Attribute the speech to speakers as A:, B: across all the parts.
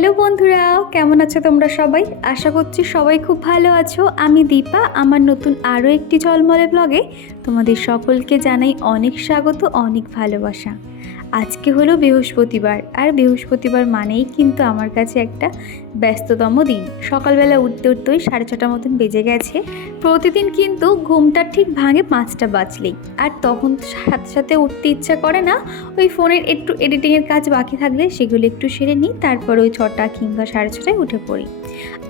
A: Hello বন্ধুরা, কেমন আছো তোমরা সবাই? আশা করছি সবাই খুব ভালো আছো। আমি দীপা, আমার নতুন আরও একটি ঝলমলে ব্লগে তোমাদের সকলকে জানাই অনেক স্বাগত, অনেক ভালোবাসা। আজকে হলো বৃহস্পতিবার, আর বৃহস্পতিবার মানেই কিন্তু আমার কাছে একটা ব্যস্ততম দিন। সকালবেলা উঠতে উঠতে ওই সাড়ে ছটার মতন বেজে গেছে। প্রতিদিন কিন্তু ঘুমটা ঠিক ভাঙে পাঁচটা বাজলেই। আর তখন সাথে সাথে উঠতে ইচ্ছা করে না, ওই ফোনের একটু এডিটিংয়ের কাজ বাকি থাকলে সেগুলো একটু সেরে নিই, তারপর ওই ছটা কিংবা সাড়ে ছটায় উঠে পড়ি।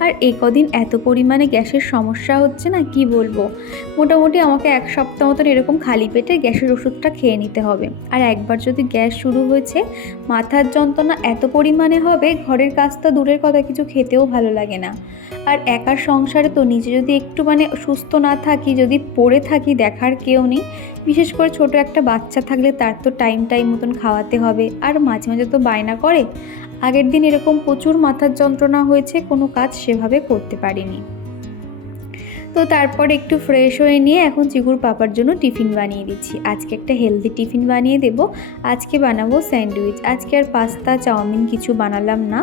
A: আর এ কদিন এত পরিমাণে গ্যাসের সমস্যা হচ্ছে না, কি বলব? মোটামুটি আমাকে এক সপ্তাহ মতন এরকম খালি পেটে গ্যাসের ওষুধটা খেয়ে নিতে হবে। আর একবার যদি গ্যাস শুরু হয়েছে, মাথার যন্ত্রণা এত পরিমাণে হবে, ঘরের কাজ তো দূরের কথা, কিছু খেতেও ভালো লাগে না। আর একার সংসারে তো নিজে যদি একটু মানে সুস্থ না থাকি, যদি পড়ে থাকি দেখার কেউ নেই, বিশেষ করে ছোট একটা বাচ্চা থাকলে তার তো টাইম টাইম মতন খাওয়াতে হবে। আর মাঝে মাঝে তো বায়না করে আগের দিন এরকম প্রচুর মাথার যন্ত্রণা হয়েছে কোনো কাজ সেভাবে করতে পারিনি। তো তারপর একটু ফ্রেশ হয়ে নিয়ে এখন চিকুর পাপার জন্য টিফিন বানিয়ে দিচ্ছি। আজকে একটা হেলদি টিফিন বানিয়ে দেব। আজকে বানাবো স্যান্ডউইচ। আজকে আর পাস্তা, চাউমিন কিছু বানালাম না।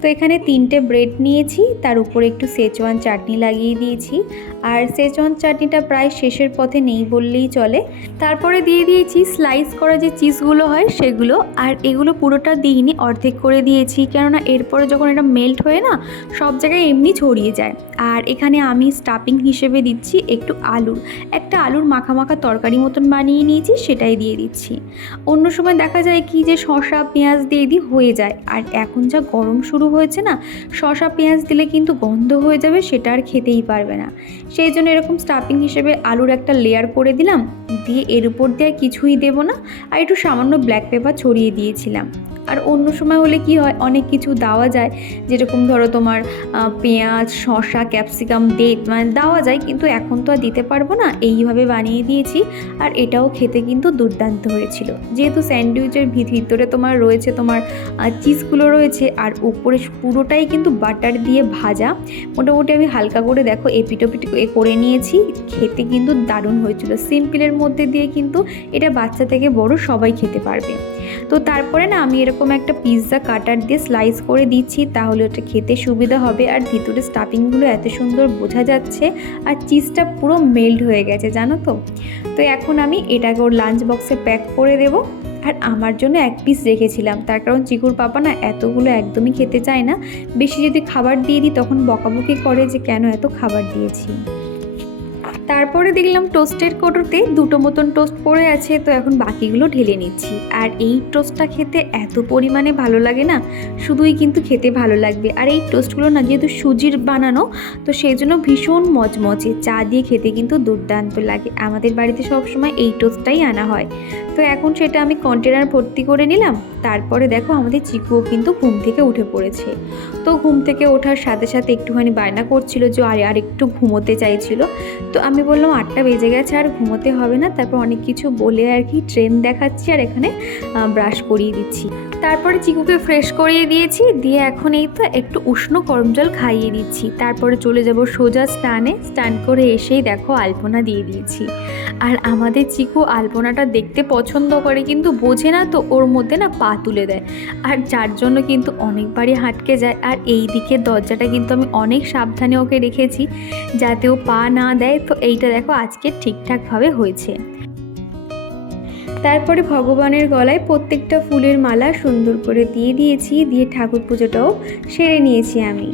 A: তো এখানে তিনটে ব্রেড নিয়েছি, তার উপরে একটু সেচওয়ান চাটনি লাগিয়ে দিয়েছি। আর সেচওয়ান চাটনিটা প্রায় শেষের পথে নেই বললেই চলে। তারপরে দিয়ে দিয়েছি স্লাইস করা যে চিজগুলো হয় সেগুলো। আর এগুলো পুরোটা দিইনি, অর্ধেক করে দিয়েছি। কেননা এরপরে যখন এটা মেল্ট হয়ে না, সব জায়গায় এমনি ছড়িয়ে যায়। আর এখানে আমি স্টাফিং হিসেবে দিচ্ছি একটু আলুর। একটা আলুর মাখা মাখা তরকারি মতন বানিয়ে নিয়েছি, সেটাই দিয়ে দিচ্ছি। অন্য সময় দেখা যায় কি যে শসা, পেঁয়াজ দিয়ে দিই হয়ে যায়। আর এখন যা গরম শুরু হয়েছে না, শসা, পেঁয়াজ দিলে কিন্তু গন্ধ হয়ে যাবে, সেটা আর খেতেই পারবে না। সেই জন্য এরকম স্টাফিং হিসেবে আলুর একটা লেয়ার করে দিলাম। দিয়ে এর উপর দিয়ে কিছুই দেবো না। আর একটু সামান্য ব্ল্যাক পেপার ছড়িয়ে দিয়েছিলাম। আর অন্য সময় হলে কি হয়, অনেক কিছু দেওয়া যায়। যেরকম ধরো তোমার পেঁয়াজ, শসা, ক্যাপসিকাম দে মানে দেওয়া যায়, কিন্তু এখন তো আর দিতে পারব না। এইভাবে বানিয়ে দিয়েছি আর এটাও খেতে কিন্তু দুর্দান্ত হয়েছিল। যেহেতু স্যান্ডউইচের ভিতরে তোমার রয়েছে তোমার চিজগুলো রয়েছে আর উপরে পুরোটাই কিন্তু বাটার দিয়ে ভাজা। মোটামুটি আমি হালকা করে দেখো এপিটোপিট করে নিয়েছি। খেতে কিন্তু দারুণ হয়েছিল। সিম্পলের মধ্যে দিয়ে কিন্তু এটা বাচ্চা থেকে বড় সবাই খেতে পারবে। তো তারপরে না আমি এরকম একটা পিৎজা কাটার দিয়ে স্লাইস করে দিচ্ছি, তাহলে ওটা খেতে সুবিধা হবে। আর ভিতরে স্টাফিংগুলো এত সুন্দর বোঝা যাচ্ছে আর চিজটা পুরো মেল্ট হয়ে গেছে, জানো তো? তো এখন আমি এটাকে ওর লাঞ্চ বক্সে প্যাক করে দেব। আর আমার জন্য এক পিস রেখেছিলাম। তার কারণ চিকুর পাপা না এতগুলো একদমই খেতে চায় না। বেশি যদি খাবার দিয়ে দিই, তখন বকাবকি করে যে কেন এত খাবার দিয়েছি। তারপরে দেখলাম টোস্টের কোটোতে দুটো মতন টোস্ট পড়ে আছে, তো এখন বাকিগুলো ঢেলে নিচ্ছি। আর এই টোস্টটা খেতে এত পরিমাণে ভালো লাগে না, শুধুই কিন্তু খেতে ভালো লাগবে। আর এই টোস্টগুলো না যেহেতু সুজির বানানো, তো সেই জন্য ভীষণ মচমচে চা দিয়ে খেতে কিন্তু দুর্দান্ত লাগে। আমাদের বাড়িতে সবসময় এই টোস্টটাই আনা হয়। তো এখন সেটা আমি কন্টেনার ভর্তি করে নিলাম। তারপরে দেখো আমাদের চিকুও কিন্তু ঘুম থেকে উঠে পড়েছে। তো ঘুম থেকে ওঠার সাথে সাথে একটুখানি বায়না করছিল যে আর আর একটু ঘুমোতে চাইছিল। তো আমি বললাম আটটা বেজে গেছে আর ঘুমোতে হবে না। তারপর অনেক কিছু বলে আর কি ট্রেন দেখাচ্ছি আর এখানে ব্রাশ করিয়ে দিচ্ছি। তারপরে চিকুকে ফ্রেশ করিয়ে দিয়েছি, দিয়ে এখন এই তো একটু উষ্ণ গরম জল খাইয়ে দিচ্ছি। তারপরে চলে যাব সোজা স্টানে স্টান করে এসেই দেখো আলপনা দিয়ে দিয়েছি। আর আমাদের চিকু আলপনাটা দেখতে পছন্দ করে, কিন্তু বোঝে না তো, ওর মধ্যে না পা তুলে দেয়। আর যার জন্য কিন্তু অনেকবারই হাটকে যায়, আর এই দিকের দরজাটা কিন্তু আমি অনেক সাবধানে ওকে রেখেছি, যাতে ও পা না দেয়। তো এইটা দেখো আজকে ঠিকঠাকভাবে হয়েছে। তারপরে ভগবানের গলায় প্রত্যেকটা ফুলের মালা সুন্দর করে দিয়ে দিয়েছি, দিয়ে ঠাকুর পুজোটাও সেরে নিয়েছি আমি।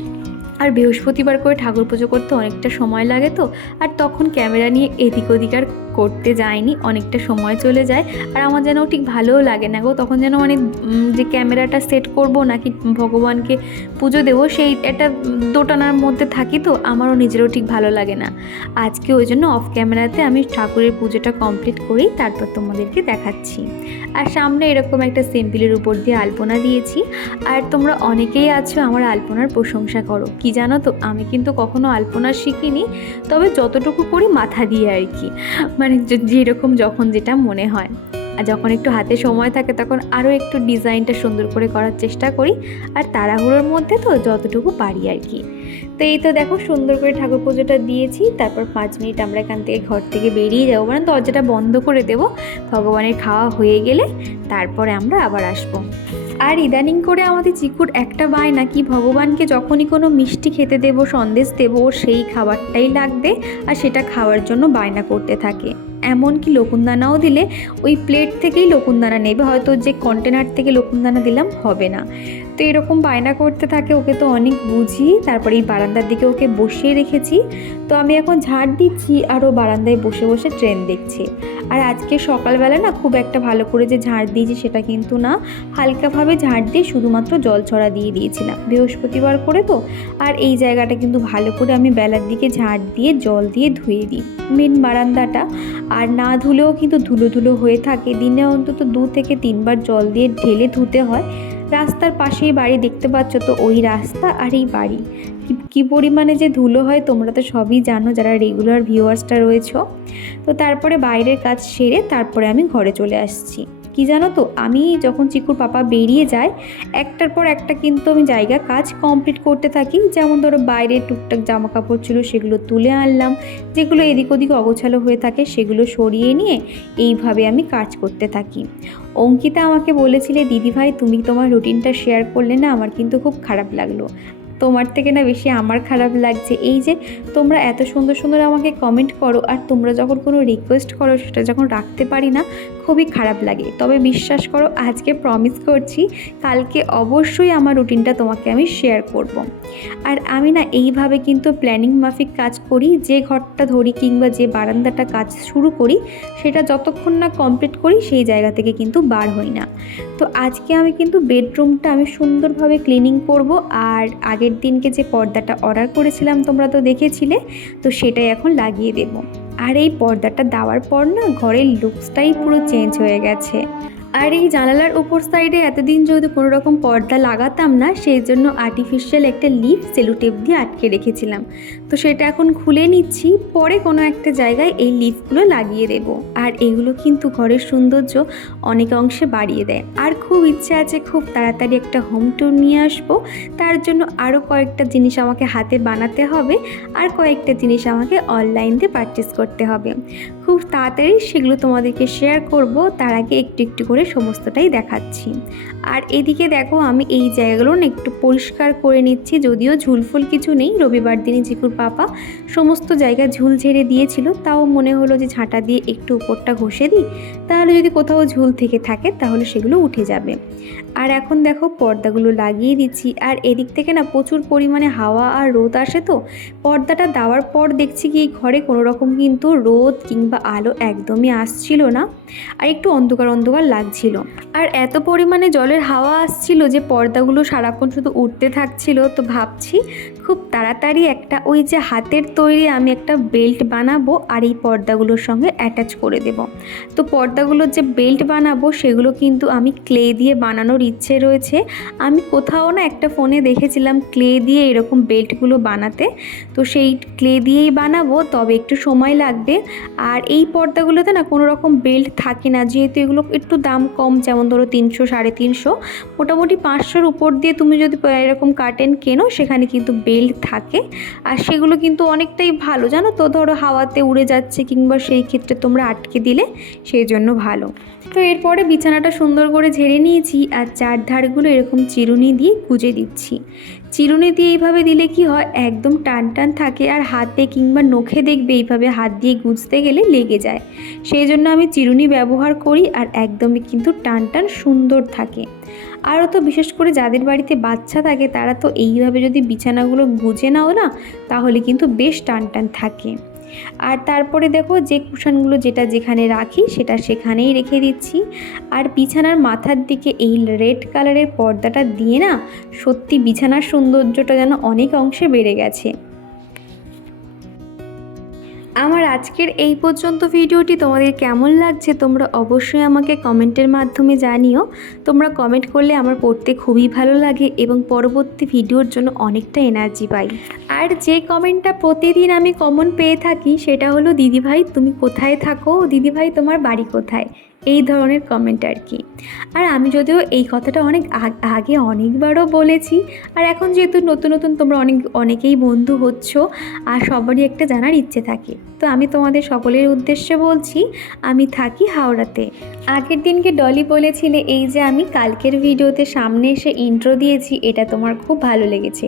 A: আর বৃহস্পতিবার করে ঠাকুর পুজো করতে অনেকটা সময় লাগে তো, আর তখন ক্যামেরা নিয়ে এদিক ওদিক আর করতে যায়নি অনেকটা সময় চলে যায়। আর আমার যেন ঠিক ভালোও লাগে না গো, তখন যেন অনেক যে ক্যামেরাটা সেট করব নাকি ভগবানকে পুজো দেবো, সেই একটা দোটানার মধ্যে থাকি তো, আমারও নিজেরও ঠিক ভালো লাগে না। আজকে ওই জন্য অফ ক্যামেরাতে আমি ঠাকুরের পুজোটা কমপ্লিট করেই তারপর তোমাদেরকে দেখাচ্ছি। আর সামনে এরকম একটা সিম্পলের উপর দিয়ে আলপনা দিয়েছি। আর তোমরা অনেকেই আছো, আমার আলপনার প্রশংসা করো। কি জানো তো? আমি কিন্তু কখনো আলপনা শিখিনি, তবে যতটুকু করি মাথা দিয়ে আর কি। মানে যেরকম যখন যেটা মনে হয়। আর যখন একটু হাতে সময় থাকে, তখন আরও একটু ডিজাইনটা সুন্দর করে করার চেষ্টা করি। আর তাড়াহুড়োর মধ্যে তো যতটুকু পারি আর কি। তো এই তো দেখো, সুন্দর করে ঠাকুর পুজোটা দিয়েছি। তারপর পাঁচ মিনিট আমরা এখান থেকে ঘর থেকে বেরিয়ে যাব। মানে দরজাটা বন্ধ করে দেব। ভগবানের খাওয়া হয়ে গেলে তারপরে আমরা আবার আসব। আর ইদানিং করে আমাদের চিকুর একটা বায়না কি ভগবানকে যখনই কোনো মিষ্টি খেতে দেব, সন্দেশ দেব সেই খাবারটাই লাগবে আর সেটা খাওয়ার জন্য বায়না করতে থাকে। এমনকি লকুনদানাও দিলে ওই প্লেট থেকেই লকুনদানা নেবে, হয়তো যে কন্টেনার থেকে লকুনদানা দিলাম হবে না। তো এরকম বায়না করতে থাকে, ওকে তো অনেক বুঝি। তারপরে এই বারান্দার দিকে ওকে বসিয়ে রেখেছি। তো আমি এখন ঝাড় দিচ্ছি আর ও বারান্দায় বসে বসে ট্রেন দেখছে। আর আজকে সকালবেলা না খুব একটা ভালো করে যে ঝাড় দিয়েছি সেটা কিন্তু না, হালকাভাবে ঝাড় দিয়ে শুধুমাত্র জল ছড়া দিয়ে দিয়েছিলাম। বৃহস্পতিবার করে তো। আর এই জায়গাটা কিন্তু ভালো করে আমি বেলার দিকে ঝাড় দিয়ে জল দিয়ে ধুয়ে দিই। মেন বারান্দাটা। আর না ধুলেও কিন্তু ধুলো ধুলো হয়ে থাকে। দিনে অন্তত দু থেকে তিনবার জল দিয়ে ঢেলে ধুতে হয়। রাস্তার পাশেই বাড়ি দেখতে পাচ্ছ তো, ওই রাস্তা আর এই বাড়ি। কি- পরিমাণে যে ধুলো হয় তোমরা তো সবই জানো, যারা রেগুলার ভিউয়ার্সটা রয়েছ। তো তারপরে বাইরের কাজ সেরে তারপরে আমি ঘরে চলে আসছি। কি জানো তো, আমি যখন চিকুর পাপা বেরিয়ে যায় একটার পর একটা কিন্তু আমি জায়গা, কাজ কমপ্লিট করতে থাকি। যেমন ধরো বাইরে টুকটাক জামা কাপড় ছিল সেগুলো তুলে আনলাম, যেগুলো এদিক ওদিক অগোছালো হয়ে থাকে সেগুলো সরিয়ে নিয়ে এইভাবে আমি কাজ করতে থাকি। অঙ্কিতা আমাকে বলেছিলে দিদিভাই তুমি তোমার রুটিনটা শেয়ার করলে না আমার কিন্তু খুব খারাপ লাগল। তোমার থেকে না বেশি আমার খারাপ লাগছে। এই যে তোমরা এত সুন্দর সুন্দর আমাকে কমেন্ট করো, আর তোমরা যখন কোনো রিকোয়েস্ট করো, সেটা যখন রাখতে পারি না খুবই খারাপ লাগে। তবে বিশ্বাস করো, আজকে প্রমিস করছি, কালকে অবশ্যই আমার রুটিনটা তোমাকে আমি শেয়ার করব। আর আমি না এইভাবে কিন্তু প্ল্যানিং মাফিক কাজ করি, যে ঘরটা ধরি কিংবা যে বারান্দাটা কাজ শুরু করি, সেটা যতক্ষণ না কমপ্লিট করি, সেই জায়গা থেকে কিন্তু বার হই না। তো আজকে আমি কিন্তু বেডরুমটা আমি সুন্দরভাবে ক্লিনিং করব, আর আগের দিনকে যে পর্দাটা অর্ডার করেছিলাম তোমরা তো দেখেছিলে, তো সেটাই এখন লাগিয়ে দেব। আর এই পর্দাটা দেওয়ার পর না ঘরের লুকসটাই পুরো চেঞ্জ হয়ে গেছে। আর এই জানালার উপর সাইডে এতদিন যদি কোনো রকম পর্দা লাগাতাম না, সেই জন্য আর্টিফিশিয়াল একটা লিফ সেলুটেপ দিয়ে আটকে রেখেছিলাম। তো সেটা এখন খুলে নিচ্ছি, পরে কোনো একটা জায়গায় এই লিফগুলো লাগিয়ে দেব। আর এগুলো কিন্তু ঘরের সৌন্দর্য অনেক অংশে বাড়িয়ে দেয়। আর খুব ইচ্ছে আছে খুব তাড়াতাড়ি একটা হোম ট্যুর নিয়ে আসব। তার জন্য আরও কয়েকটা জিনিস আমাকে হাতে বানাতে হবে, আর কয়েকটা জিনিস আমাকে অনলাইন দিয়ে পারচেস করতে হবে। খুব তাড়াতাড়ি সেগুলো তোমাদেরকে শেয়ার করব। তার আগে একটু একটু করে সমস্তটাই দেখাচ্ছি। আর এদিকে দেখো, আমি এই জায়গাগুলো একটু পরিষ্কার করে নিচ্ছি, যদিও ঝুলফুল কিছু নেই। রবিবার দিনই চিকুর পাপা সমস্ত জায়গা ঝুল ঝেড়ে দিয়েছিল। তাও মনে হলো যে ঝাঁটা দিয়ে একটু উপরটা ঘষে দিই। তাহলে যদি কোথাও ঝুল থেকে থাকে, তাহলে সেগুলো উঠে যাবে। আর এখন দেখো, পর্দাগুলো লাগিয়ে দিচ্ছি। আর এদিক থেকে না প্রচুর পরিমাণে হাওয়া আর রোদ আসে তো। পর্দাটা দেওয়ার পর দেখছি কি, ঘরে কোনো রকম কিন্তু রোদ কিংবা আলো একদমই আসছিল না আর একটু অন্ধকার অন্ধকার লাগছিল। আর এত পরিমাণে জলের হাওয়া আসছিল যে পর্দাগুলো সারাক্ষণ শুধু উঠতে থাকছিল, তো ভাবছি খুব তাড়াতাড়ি একটা ওই যে হাতের তৈরি আমি একটা বেল্ট বানাবো আর এই পর্দাগুলোর সঙ্গে অ্যাটাচ করে দেব। তো পর্দাগুলোর যে বেল্ট বানাবো সেগুলো কিন্তু আমি ক্লে দিয়ে বানানোর ইচ্ছে রয়েছে। আমি কোথাও না একটা ফোনে দেখেছিলাম ক্লে দিয়ে এরকম বেল্টগুলো বানাতে। তো সেই ক্লে দিয়েই বানাবো, তবে একটু সময় লাগবে। আর এই পর্দাগুলোতে না কোনো রকম বেল্ট থাকে না। যেহেতু এগুলো একটু দাম কম, যেমন ধরো তিনশো, সাড়ে তিনশো, মোটামুটি পাঁচশোর উপর দিয়ে তুমি যদি এরকম কার্টেন কেনো, সেখানে কিন্তু বেল্ট থাকে। আর সেগুলো কিন্তু অনেকটাই ভালো, জানো তো? ধরো হাওয়াতে উড়ে যাচ্ছে কিংবা সেই ক্ষেত্রে তোমরা আটকে দিলে সেই জন্য ভালো। তো এরপরে বিছানাটা সুন্দর করে ঝেড়ে নিয়েছি আর চার ধারগুলো এরকম চিরুনি দিয়ে গুজে দিচ্ছি। চিরুনি দিয়ে এইভাবে দিলে কি হয়? একদম টান টান থাকে আর হাতে কিংবা নখে দেখবে এইভাবে হাত দিয়ে গুঁজতে গেলে লেগে যায়। সেই জন্য আমি চিরুনি ব্যবহার করি আর একদমই কিন্তু টান টান সুন্দর থাকে। আরও তো বিশেষ করে যাদের বাড়িতে বাচ্চা থাকে তারা তো এইভাবে যদি বিছানাগুলো গুজে নাও না, তাহলে কিন্তু বেশ টান টান থাকে। আর তারপরে দেখো যে কুশানগুলো যেটা যেখানে রাখি সেটা সেখানেই রেখে দিচ্ছি। আর বিছানার মাথার দিকে এই রেড কালারের পর্দাটা দিয়ে না সত্যি বিছানার সৌন্দর্যটা যেন অনেক অংশে বেড়ে গেছে। আমার আজকের এই পর্যন্ত ভিডিওটি তোমাদের কেমন লাগছে তোমরা অবশ্যই আমাকে কমেন্টের মাধ্যমে জানিও। তোমরা কমেন্ট করলে আমার পড়তে খুবই ভালো লাগে এবং পরবর্তী ভিডিওর জন্য অনেকটা এনার্জি পাই। আর যে কমেন্টটা প্রতিদিন আমি কমন পেয়ে থাকি সেটা হলো, দিদিভাই, তুমি কোথায় থাকো? দিদিভাই, তোমার বাড়ি কোথায়? এই ধরনের কমেন্ট আর কি। আর আমি যদিও এই কথাটা অনেক আগ- অনেকবারও বলেছি, আর এখন যেহেতু নতুন নতুন তোমরা অনেক, অনেকেই বন্ধু হচ্ছ, আর সবারই একটা জানার ইচ্ছে থাকে। তো আমি তোমাদের সকলের উদ্দেশ্যে বলছি, আমি থাকি হাওড়াতে। আগের দিনকে ডলি বলেছিলে, এই যে আমি কালকের ভিডিওতে সামনে এসে ইন্ট্রো দিয়েছি, এটা তোমার খুব ভালো লেগেছে।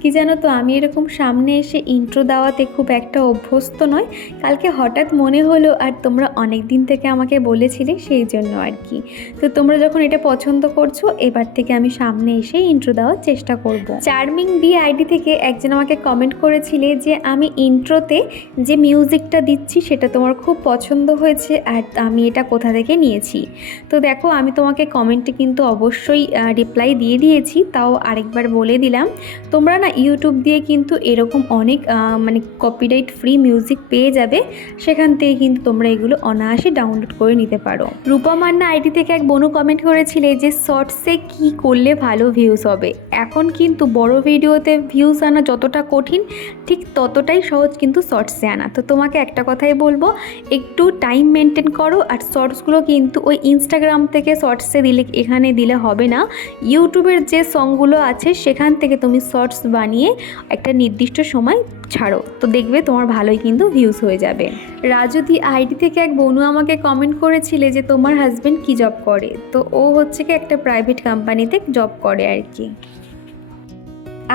A: কি জানো তো, আমি এরকম সামনে এসে ইন্ট্রো দেওয়াতে খুব একটা অভ্যস্ত নয়। কালকে হঠাৎ মনে হলো, আর তোমরা অনেক দিন থেকে আমাকে বলেছিলে সেই জন্য আর কি। তো তোমরা যখন এটা পছন্দ করছ, এবার থেকে আমি সামনে এসে ইন্ট্রো দেওয়ার চেষ্টা করব। চার্মিং বি আইডি থেকে একজন আমাকে কমেন্ট করেছিলে যে, আমি ইন্ট্রোতে যে মিউজিকটা দিচ্ছি, সেটা তোমার খুব পছন্দ হয়েছে আর আমি এটা কোথা থেকে নিয়েছি। তো দেখো, আমি তোমাকে কমেন্টে কিন্তু অবশ্যই রিপ্লাই দিয়ে দিয়েছি, তাও আরেকবার বলে দিলাম। তোমরা না ইউটিউব দিয়ে কিন্তু এরকম অনেক মানে কপিরাইট ফ্রি মিউজিক পেয়ে যাবে, সেখান থেকে কিন্তু তোমরা এগুলো অনায়াসে ডাউনলোড করে নিতে পারো। রূপা মান্না আইডি থেকে এক বনু কমেন্ট করেছিলে যে শর্টসে কি করলে ভালো ভিউজ হবে? এখন কিন্তু বড় ভিডিওতে ভিউজ আনা যতটা কঠিন, ঠিক ততটাই সহজ কিন্তু শর্টসে আনা। তো তোমাকে একটা কথাই বলব, একটু টাইম মেনটেন করো আর শর্টসগুলো কিন্তু ওই ইনস্টাগ্রাম থেকে শর্টসে দিলে, এখানে দিলে হবে না। ইউটিউবের যে সংগুলো আছে, সেখান থেকে তুমি শর্টস বানিয়ে একটা নির্দিষ্ট সময় ছাড়ো। তো দেখবে তোমার ভালোই কিন্তু ভিউজ হয়ে যাবে। রাজুদি আইডি থেকে এক বনু আমাকে কমেন্ট করেছিলে যে, তোমার হাজব্যান্ড কি জব করে? তো ও হচ্ছে কি একটা প্রাইভেট কোম্পানিতে জব করে আর কি।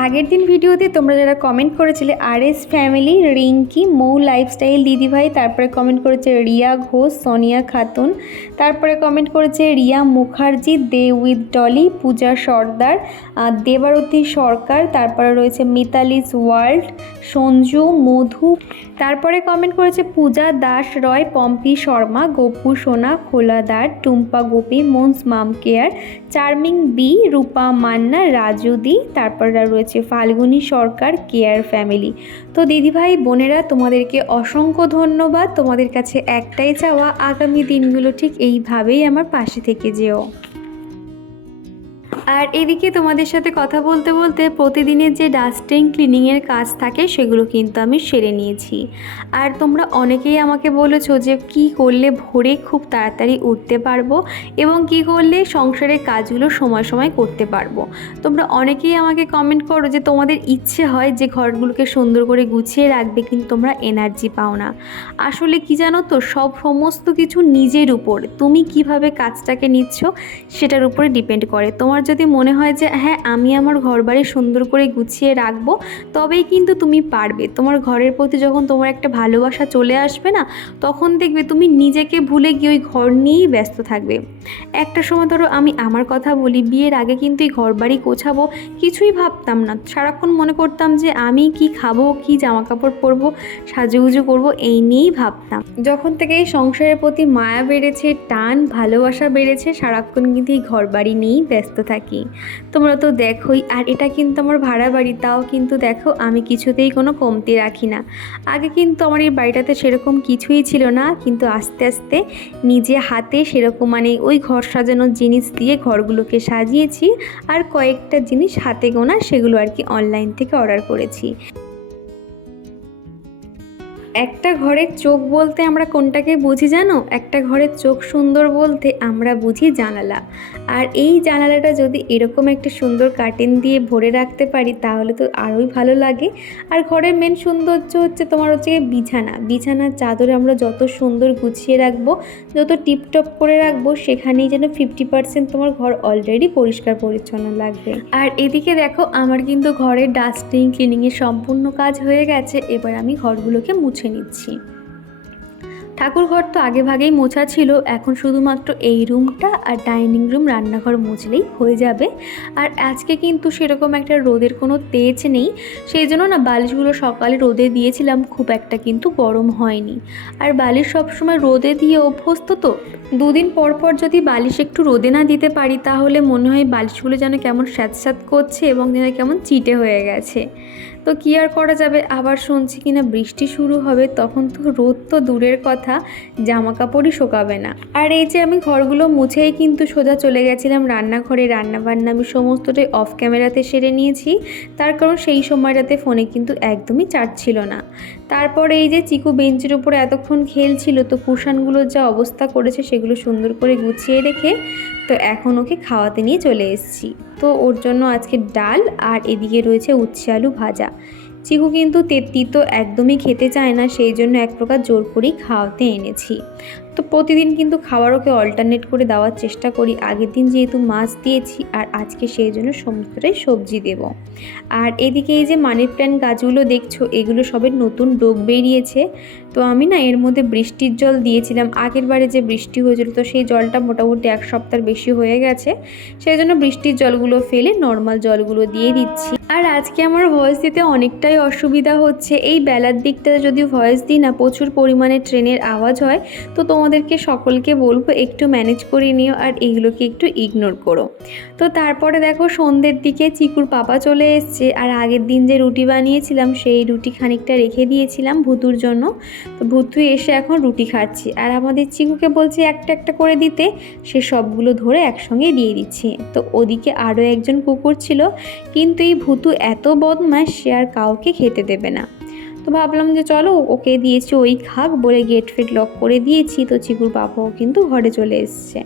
A: আগের দিন ভিডিওতে তোমরা যারা কমেন্ট করেছিলে R S family Rinki, Mou lifestyle Didibhai, তারপরে কমেন্ট করেছে রিয়া ঘোষ, সোনিয়া খাতুন, তারপরে কমেন্ট করেছে রিয়া মুখার্জি, দে উইথ ডলি, পূজা সর্দার দেবারতী সরকার, তারপরে রয়েছে মিতালিস ওয়ার্ল্ড, সঞ্জু, মধু, তারপরে কমেন্ট করেছে পূজা দাস রয়, পম্পি শর্মা, গপু সোনা খোলাদার টুম্পা গোপী, মন্স মাম care charming B, Rupa Manna রাজুদি তারপর রয়েছে ফাল্গুনী সরকার কেয়ার ফ্যামিলি। তো দিদিভাই, বোনেরা, তোমাদেরকে অসংখ্য ধন্যবাদ। তোমাদের কাছে একটাই চাওয়া, আগামী দিনগুলো ঠিক এইভাবেই আমার পাশে থেকে যেও। আর এদিকে তোমাদের সাথে কথা বলতে বলতে প্রতিদিনের যে ডাস্টিং ক্লিনিংয়ের কাজ থাকে, সেগুলো কিন্তু আমি সেরে নিয়েছি। আর তোমরা অনেকেই আমাকে বলেছ যে কি করলে ভোরে খুব তাড়াতাড়ি উঠতে পারব এবং কি করলে সংসারের কাজগুলো সময় সময় করতে পারব। তোমরা অনেকেই আমাকে কমেন্ট করো যে তোমাদের ইচ্ছে হয় যে ঘরগুলোকে সুন্দর করে গুছিয়ে রাখবে, কিন্তু তোমরা এনার্জি পাও না। আসলে কি জানো তো, সব সমস্ত কিছু নিজের উপর। তুমি কীভাবে কাজটাকে নিচ্ছ, সেটার উপরে ডিপেন্ড করে। তোমার যদি মনে হয় যে হ্যাঁ আমি আমার ঘর বাড়ি সুন্দর করে গুছিয়ে রাখব, তবেই কিন্তু তুমি পারবে। তোমার ঘরের প্রতি যখন তোমার একটা ভালোবাসা চলে আসবে না, তখন দেখবে তুমি নিজেকে ভুলে গিয়ে ওই ঘর নিয়েই ব্যস্ত থাকবে। একটা সময় ধরো আমি আমার কথা বলি, বিয়ের আগে কিন্তু এই ঘর বাড়ি গোছাবো, কিছুই ভাবতাম না। সারাক্ষণ মনে করতাম যে, আমি কি খাব, কি জামা কাপড় পরবো, সাজুগুজু করব, এই নিয়েই ভাবতাম। যখন থেকে এই সংসারের প্রতি মায়া বেড়েছে, টান, ভালোবাসা বেড়েছে, সারাক্ষণ কিন্তু এই ঘর বাড়ি নিয়েই ব্যস্ত থাকি। তোমরা তো দেখোই, আর এটা কিন্তু আমার ভাড়া বাড়ি, তাও কিন্তু দেখো আমি কিছুতেই কোনো কমতি রাখি না। আগে কিন্তু আমার এই বাড়িটাতে সেরকম কিছুই ছিল না, কিন্তু আস্তে আস্তে নিজে হাতে সেরকম মানে ওই ঘর সাজানোর জিনিস দিয়ে ঘরগুলোকে সাজিয়েছি, আর কয়েকটা জিনিস হাতে গোনা সেগুলো আর কি অনলাইন থেকে অর্ডার করেছি। একটা ঘরের চোখ বলতে আমরা কোনটাকে বুঝি জানো? একটা ঘরের চোখ সুন্দর বলতে আমরা বুঝি জানালা। আর এই জানালাটা যদি এরকম একটা সুন্দর কার্টেন দিয়ে ভরে রাখতে পারি, তাহলে তো আরোই ভালো লাগে। আর ঘরের মেন সৌন্দর্য হচ্ছে তোমার হচ্ছে বিছানা। বিছানার চাদরে আমরা যত সুন্দর গুছিয়ে রাখব, যত টিপটপ করে রাখব, সেখানেই যেন ফিফটি পার্সেন্ট তোমার ঘর অলরেডি পরিষ্কার পরিচ্ছন্ন লাগবে। আর এদিকে দেখো, আমার কিন্তু ঘরের ডাস্টিং ক্লিনিংয়ের সম্পূর্ণ কাজ হয়ে গেছে। এবার আমি ঘরগুলোকে মুছে নিচ্ছি। ঠাকুর ঘর তো আগে ভাগেই মোছা ছিল, এখন শুধুমাত্র এই রুমটা আর ডাইনিং রুম রান্নাঘর মুছলেই হয়ে যাবে। আর আজকে কিন্তু সেরকম একটা রোদের কোনো তেজ নেই, সেই জন্য না বালিশগুলো সকালে রোদে দিয়েছিলাম, খুব একটা কিন্তু গরম হয়নি। আর বালিশ সবসময় রোদে দিয়ে অভ্যস্ত তো, দুদিন পর পর যদি বালিশ একটু রোদে না দিতে পারি, তাহলে মনে হয় বালিশগুলো যেন কেমন স্যাঁতস্যাঁত করছে এবং যেন কেমন চিটে হয়ে গেছে। তো কী আর করা যাবে? আবার শুনছি কিনা বৃষ্টি শুরু হবে, তখন তো রোদ তো দূরের কথা জামা কাপড়ই শোকাবে না। আর এই যে আমি ঘরগুলো মুছেই কিন্তু সোজা চলে গেছিলাম রান্নাঘরে রান্না বান্না আমি সমস্তটাই অফ ক্যামেরাতে সেরে নিয়েছি, তার কারণ সেই সময়টাতে ফোনে কিন্তু একদমই চার্জ ছিল না। তারপরে এই যে চিকু বেঞ্চের উপরে এতক্ষণ খেলছিল, তো কুষানগুলোর যা অবস্থা করেছে সেগুলো সুন্দর করে গুছিয়ে রেখে, তো এখন ওকে খাওয়াতে নিয়ে চলে এসেছি। তো ওর জন্য আজকে ডাল আর এদিকে রয়েছে উচ্ছে আলু ভাজা। চিকু কিন্তু তেত্তি তো একদমই খেতে চায় না, সেই জন্য এক প্রকার জোর করেই খাওয়াতে এনেছি। তো প্রতিদিন কিন্তু খাবার ওকে অল্টারনেট করে দেওয়ার চেষ্টা করি। আগের দিন যেহেতু মাছ দিয়েছি আর আজকে সেই জন্য সমস্তটাই সবজি দেব। আর এদিকে এই যে মানি প্ল্যান্ট গাছগুলো দেখছ, এগুলো সবে নতুন ডোব বেরিয়েছে। তো আমি না এর মধ্যে বৃষ্টির জল দিয়েছিলাম। আগের বারে যে বৃষ্টি হয়েছিল, তো সেই জলটা মোটামুটি এক সপ্তাহের বেশি হয়ে গেছে। সেই জন্য বৃষ্টির জলগুলো ফেলে নর্মাল জলগুলো দিয়ে দিচ্ছি। আর আজকে আমার ভয়েস দিতে অনেকটাই অসুবিধা হচ্ছে। এই বেলার দিকটা যদি ভয়েস দিই না, প্রচুর পরিমাণে ট্রেনের আওয়াজ হয়। তো তোমাদেরকে সকলকে বলব, একটু ম্যানেজ করে নিও আর এগুলোকে একটু ইগনোর করো। তো তারপরে দেখো সন্ধ্যের দিকে চিকুর পাপা চলে এসছে আর আগের দিন যে রুটি বানিয়েছিলাম, সেই রুটি খানিকটা রেখে দিয়েছিলাম ভুতুর জন্য। তো ভুতু এসে এখন রুটি খাচ্ছি আর আমাদের চিকুকে বলছে একটা একটা করে দিতে, সে সবগুলো ধরে একসঙ্গে দিয়ে দিচ্ছে। তো ওদিকে আরও একজন কুকুর ছিল, কিন্তু এই ভুতু এত বদমাস সে আর কাউকে খেতে দেবে না। তো ভাবলাম যে চলো ওকে দিয়েছি ওই খাক, বলে গেট ফেট লক করে দিয়েছি। তো চিকুর বাবাও কিন্তু ঘরে চলে এসছে।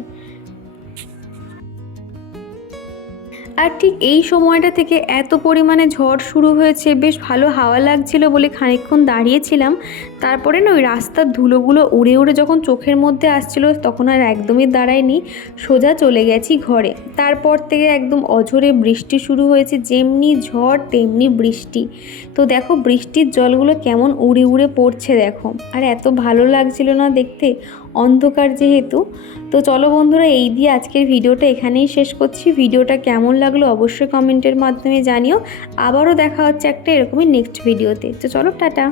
A: আর ঠিক এই সময়টা থেকে এত পরিমাণে ঝড় শুরু হয়েছে, বেশ ভালো হাওয়া লাগছিল বলে খানিকক্ষণ দাঁড়িয়েছিলাম। তারপরে না ওই রাস্তার ধুলোগুলো উড়ে উড়ে যখন চোখের মধ্যে আসছিল, তখন আর একদমই দাঁড়ায়নি। সোজা চলে গেছি ঘরে। তারপর থেকে একদম অঝরে বৃষ্টি শুরু হয়েছে, যেমনি ঝড় তেমনি বৃষ্টি। তো দেখো বৃষ্টির জলগুলো কেমন উড়ে উড়ে পড়ছে দেখো। আর এত ভালো লাগছিল না দেখতে, অন্ধকার যেহেতু। তো চলো বন্ধুরা, এই দিয়ে আজকের ভিডিওটা এখানেই শেষ করছি। ভিডিওটা কেমন লাগল অবশ্যই কমেন্টের মাধ্যমে জানিও। আবারও দেখা হচ্ছে একটা এরকমই নেক্সট ভিডিওতে তো চলো, টাটা।